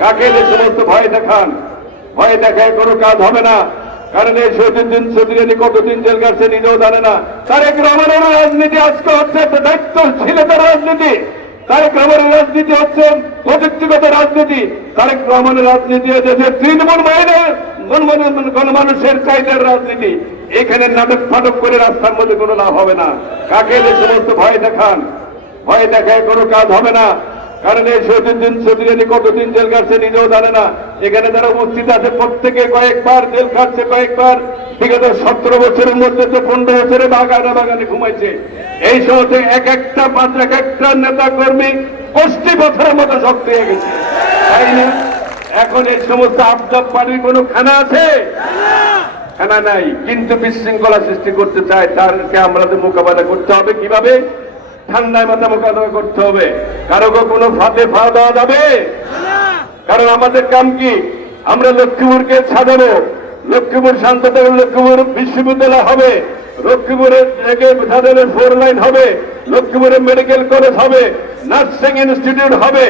কাকে যে সমস্ত ভয় দেখান, ভয় দেখায় কোনো কাজ হবে না। কারণ এই সতীদিন কতদিন জেল কাটছে নিজেও জানে না। তারেক রহমানের রাজনীতি আজকে হচ্ছে একটা দায়িত্বশীলতার রাজনীতি। তারেক রহমানের রাজনীতি হচ্ছে প্রযুক্তিগত রাজনীতি। তারেক রহমানের রাজনীতি হচ্ছে তৃণমূল গণমানুষের চাহিদার রাজনীতি। এখানে নাটক ফাটক করে রাস্তার মধ্যে কোনো লাভ হবে না। কাকে যে সমস্ত ভয় দেখান, ভয় দেখায় কোনো কাজ হবে না। কারণ এই সতীদিন কতদিন জেল কাটছে নিজেও জানে না। এখানে যারা উপস্থিত আছে প্রত্যেকে কয়েকবার জেল কাটছে, কয়েকবার বিগত 17 বছরের মধ্যে তো 15 বছরে বাগানে ঘুমাইছে। এই সময় এক একটা নেতা কর্মী কষ্টি পথরের মতো শক্ত হয়ে গেছে, তাই না? এখন এই সমস্ত আবদাব পানির কোনো খানা আছে? খানা নাই। কিন্তু বিশৃঙ্খলা সৃষ্টি করতে চায়, তারকে আমাদের মোকাবেলা করতে হবে কিভাবে? ঠান্ডায় মাথা মোকাবেলা করতে হবে। কারো কোনো ফাঁদে পা দেওয়া যাবে? কারণ আমাদের কাম কি? আমরা লক্ষ্মীপুরকে সাজাবো, লক্ষ্মীপুর শান্ততা, লক্ষ্মীপুর বিশ্ববিদ্যালয় হবে, লক্ষ্মীপুরের 4 লাইন হবে, লক্ষ্মীপুরে মেডিকেল কলেজ হবে, নার্সিং ইনস্টিটিউট হবে,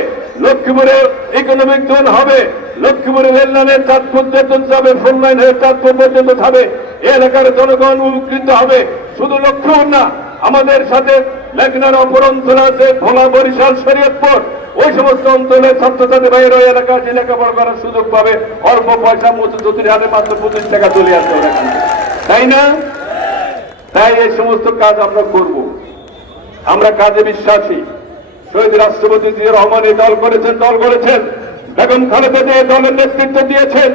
লক্ষ্মীপুরে ইকোনমিক জোন হবে, লক্ষ্মীপুরে রেল লাইনের চাঁদপুর পর্যন্ত যাবে, 4 লাইন হয়ে চাঁদপুর পর্যন্ত যাবে। এই এলাকার জনগণ উপকৃত হবে। শুধু লক্ষ্মীপুর না, আমাদের সাথে লেখনার অপর অঞ্চল আছে, ভোলা, বরিশাল, শরীয়তপুর, ওই সমস্ত অঞ্চলে ছাত্রছাত্রী ভাইয়ের ওই এলাকা যে লেখাপড়া করার সুযোগ পাবে। অল্প পয়সা মজুরি হাতে মাত্র 25 টাকা চলে আসবে ওরা, তাই না? তাই এই সমস্ত কাজ আমরা করব। আমরা কাজে বিশ্বাসী। শহীদ রাষ্ট্রপতি জিয়া রহমান এই দল করেছেন, বেগম খালেদা জিয়া দলের নেতৃত্ব দিয়েছেন,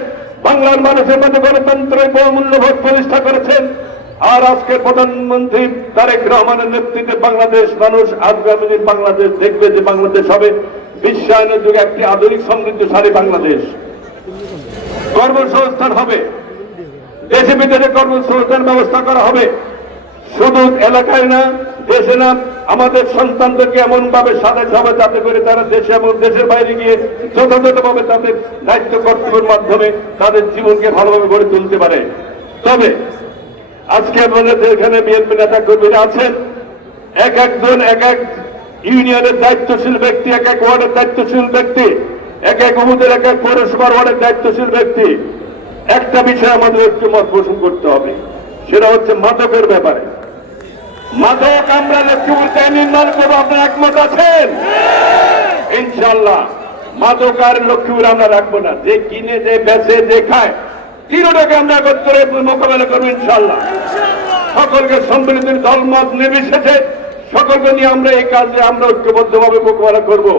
বাংলার মানুষের মধ্যে গণতন্ত্রের বহুমূল্যবোধ প্রতিষ্ঠা করেছেন। আর আজকের প্রধানমন্ত্রী তারেক রহমানের নেতৃত্বে বাংলাদেশ মানুষ আগামী দিন বাংলাদেশ দেখবে যে বাংলাদেশ হবে বিশ্বায়নের যুগে একটি আধুনিক সমৃদ্ধশালী বাংলাদেশ। কর্মসংস্থান হবে, দেশে বিদেশে কর্মসংস্থান ব্যবস্থা করা হবে। শুধু এলাকায় না, দেশে না, আমাদের সন্তানদেরকে এমন ভাবে সাজাতে হবে যাতে করে তারা দেশে এবং দেশের বাইরে গিয়ে যথাযথভাবে তাদের দায়িত্ব কর্তব্যের মাধ্যমে তাদের জীবনকে ভালোভাবে গড়ে তুলতে পারে। তবে আজকে আমাদের এখানে বিএনপি নেতা কর্মীরা আছেন, একজন এক ইউনিয়নের দায়িত্বশীল ব্যক্তি, এক ওয়ার্ডের দায়িত্বশীল ব্যক্তি, এক উপজেলা, এক পৌরসভার ওয়ার্ডের দায়িত্বশীল ব্যক্তি। একটা বিষয় আমাদের একটু মত পোষণ করতে হবে, সেটা হচ্ছে মাদকের ব্যাপারে। মাদক আমরা লক্ষ্মীপুরতে নির্মাণ করবো, আপনারা একমত আছেন? ইনশাল্লাহ মাদক আর লক্ষ্মীপুর আমরা রাখবো না। যে কিনে, যে বেচে, যে খায়, তিনটাকে আমরা একত্রে মোকাবেলা করবো ইনশাল্লাহ। সকলকে সম্মিলিত দলমত নির্বিশেষে সকলকে নিয়ে আমরা এই কাজে আমরা ঐক্যবদ্ধভাবে মোকাবেলা করবো।